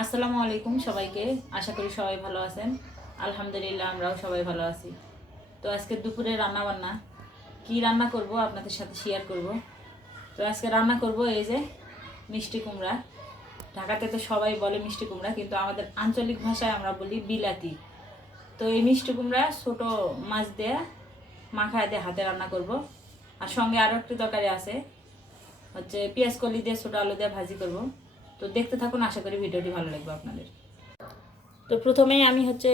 আসসালামু আলাইকুম সবাইকে। আশা করি সবাই ভালো আছেন। আলহামদুলিল্লাহ আমরাও সবাই ভালো আছি। তো আজকে দুপুরে রান্না বান্না কি রান্না করব আপনাদের সাথে শেয়ার করব। তো আজকে রান্না করব এই যে মিষ্টি কুমড়া। ঢাকাতে তো সবাই বলে মিষ্টি কুমড়া, কিন্তু আমাদের আঞ্চলিক ভাষায় আমরা বলি বিলাতি। তো এই মিষ্টি কুমড়া ছোট মাছ দিয়ে মাখায় দিয়ে হাতে রান্না করব। আর সঙ্গে আরও একটি তরকারি আছে, হচ্ছে পেঁয়াজ কলি দিয়ে ছোটো আলু দিয়ে ভাজি করব। তো দেখতে থাকুন, আশা করি ভিডিওটি ভালো লাগবে আপনাদের। তো প্রথমেই আমি হচ্ছে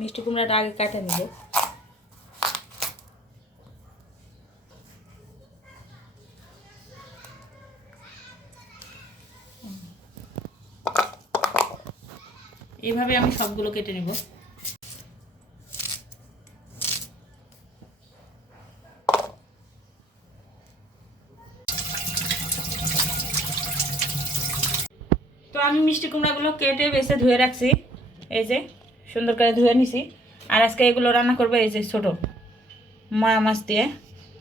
মিষ্টি কুমড়াটা আগে কাটে নেব। এইভাবে আমি সবগুলো কেটে নেব। তো আমি মিষ্টি কুমড়াগুলো কেটে বেছে ধুয়ে রাখছি, এই যে সুন্দর করে ধুয়ে নিছি। আর আজকে এগুলো রান্না করবো এই যে ছোটো ময়া মাছ দিয়ে,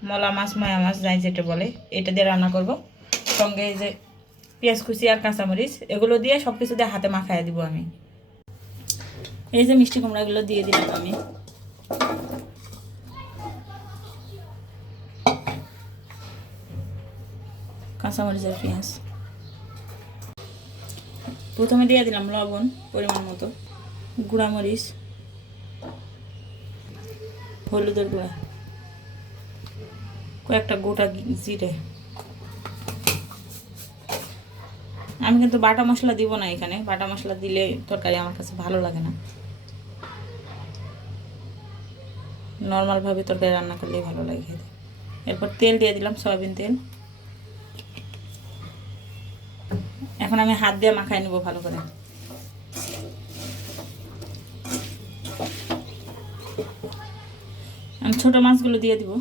মলা মাছ ময়া মাছ যাই যেটা বলে, এটা দিয়ে রান্না করব। সঙ্গে এই যে পেঁয়াজ কুচি আর কাঁচামরিচ এগুলো দিয়ে সব কিছু দিয়ে হাতে মাখায় দিব আমি। এই যে মিষ্টি কুমড়াগুলো দিয়ে দিলাম আমি। কাঁচামরিচ আর পেঁয়াজ প্রথমে দিয়ে দিলাম লবণ পরিমাণ মতো, গুঁড়ামরিচ, হলুদের গুঁড়া, কয়েকটা গোটা জিরে। আমি কিন্তু বাটা মশলা দিব না এখানে, বাটা মশলা দিলে তরকারি আমার কাছে ভালো লাগে না। নর্মালভাবে তরকারি রান্না করলেই ভালো লাগে খেতে। এরপর তেল দিয়ে দিলাম, সয়াবিন তেল। এখন আমি হাত দিয়ে মাখাই নেব ভালো করে। আমি ছোট মাছগুলো দিয়ে দিব।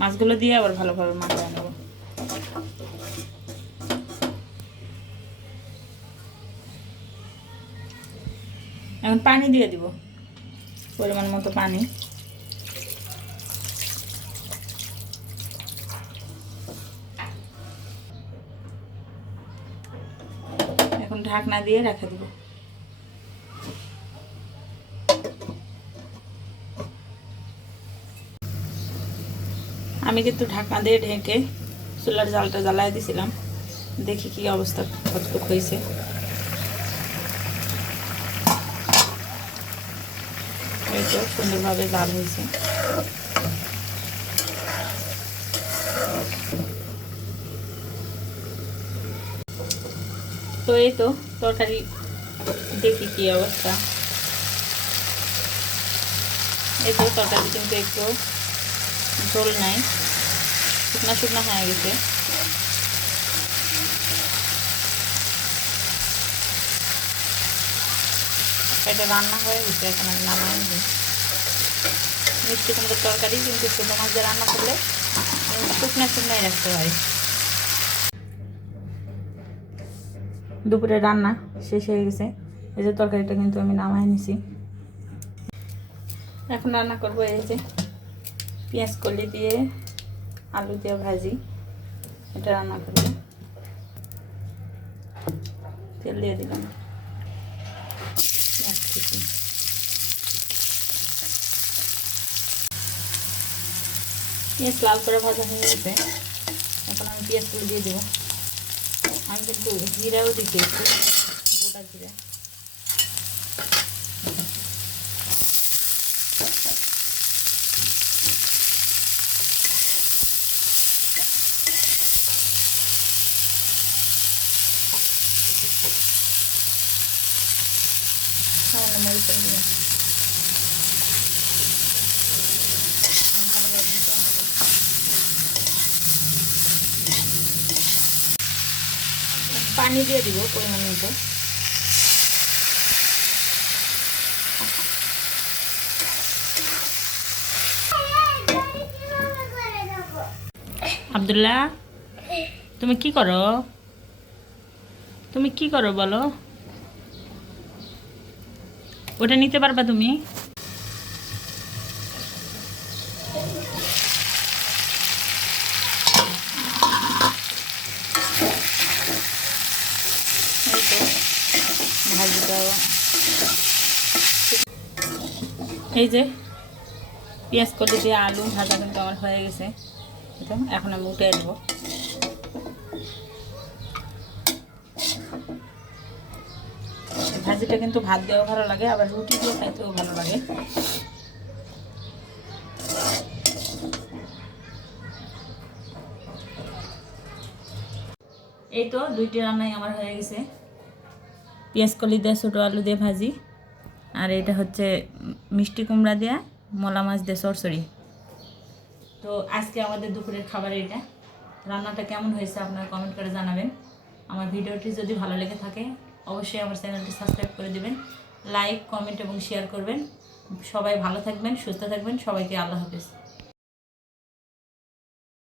মাছগুলো দিয়ে আবার ভালোভাবে মাখাই নেব। এখন পানি দিয়ে দিব, পরিমাণ মতো পানি। এখন ঢাকনা দিয়ে রেখে দিব। আমি কিন্তু ঢাকনা দিয়ে ঢেকে চুলার জালটা জ্বালাই দিয়েছিলাম, দেখি কি অবস্থা কতটুকু হয়েছে। এই তো সুন্দরভাবে জাল হয়েছে। তো এই তো তরকারি দেখি কি অবস্থা। এই তো তরকারি কিন্তু একটু ঝোল নাই, শুকনা শুকনা হয়ে গেছে। এটা রান্না হয়ে গেছে, এখন আমি নামাই নিই। মিষ্টি কুমড়োর তরকারি কিন্তু ছোটো মাছ দিয়ে রান্না করলে শুকনা শুকনাই রাখতে হয়। দুপুরে রান্না শেষ হয়ে গেছে, এই যে তরকারিটা কিন্তু আমি নামাই নিছি। এখন রান্না করবো এই যে পেঁয়াজ কলি দিয়ে আলু দিয়ে ভাজি, এটা রান্না করবো। তেল দিয়ে দিলাম, পেঁয়াজ কুচি, পেঁয়াজ লাল করে ভাজা হয়ে গেছে। এখন আমি পেঁয়াজগুলো দিয়ে দেবো। আমি কিন্তু জিরাও দিচ্ছি একটু, গোটা জিরা। সামান্য মরিচের গুঁড়ো। পানি দিয়ে দিব পরিমাণ মতো। আব্দুল্লাহ, তুমি কি করো? তুমি কি করো বলো? ওটা নিতে পারবা তুমি? এই যে পেঁয়াজ কলি দিয়ে আলু ভাজা কিন্তু আমার হয়ে গেছে, তো এখন আমি উঠে নেবো। ভাজিটা কিন্তু ভাত দেওয়া ভালো লাগে, আবার রুটি দিয়ে খাইতেও ভালো লাগে। এই তো দুইটি রান্নাই আমার হয়ে গেছে, পেঁয়াজ কলি দিয়ে ছোটো আলু দিয়ে ভাজি, আর এটা হচ্ছে মিষ্টি কুমড়া দেওয়া মলা মাছ দিয়ে চরচড়ি। তো আজকে আমাদের দুপুরের খাবার এটা। রান্নাটা কেমন হয়েছে আপনারা কমেন্ট করে জানাবেন। আমার ভিডিওটি যদি ভালো লেগে থাকে অবশ্যই আমার চ্যানেলটি সাবস্ক্রাইব করে দেবেন, লাইক কমেন্ট এবং শেয়ার করবেন। সবাই ভালো থাকবেন, সুস্থ থাকবেন, সবাইকে আল্লাহ হাফেজ।